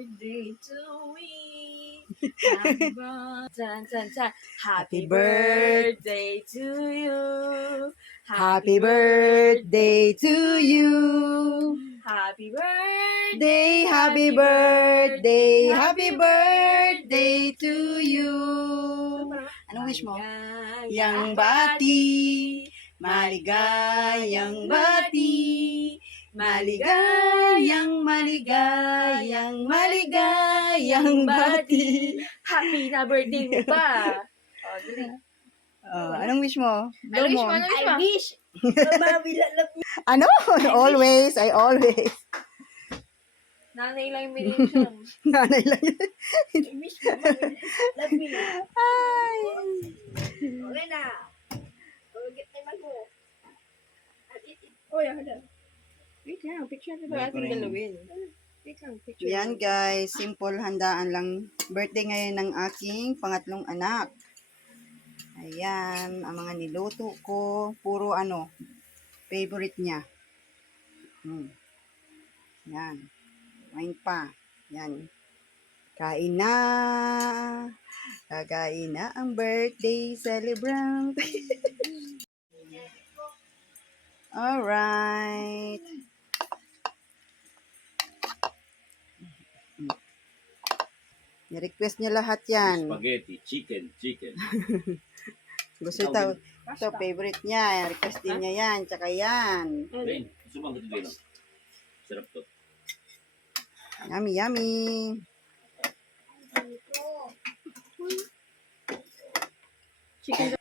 birthday to me. Happy birthday to you. Happy birthday to you. Happy birthday. Happy birthday, happy birthday to you. Anong wish mo? Yang bati, maligayang bati, maligayang bati. Happy na birthday mo pa. Oh, dali. Anong wish mo? Ano wish mo? Ano wish mo? I wish mababila lang Ano? Always, I always. Nanay lang yung mination. Nanay lang yun. I wish mababila. Ay. Okay na. Pagkit naman mo. Oh, yan. Wait lang, picture na ba ating galawin? Wait lang, picture. Yan guys, simple handaan lang. Birthday ngayon ng aking pangatlong anak. Ayan, ang mga niluto ko, puro favorite niya. Yan. Main pa. Yan. Kain na. Kakain na ang birthday celebrant. Alright. Ni-request niya lahat yan. Spaghetti, chicken. Gusto ito, favorite niya. Request din niya yan. Tsaka yan. Rain, gusto bang ito din? Sarap to. Yummy, yummy. Chicken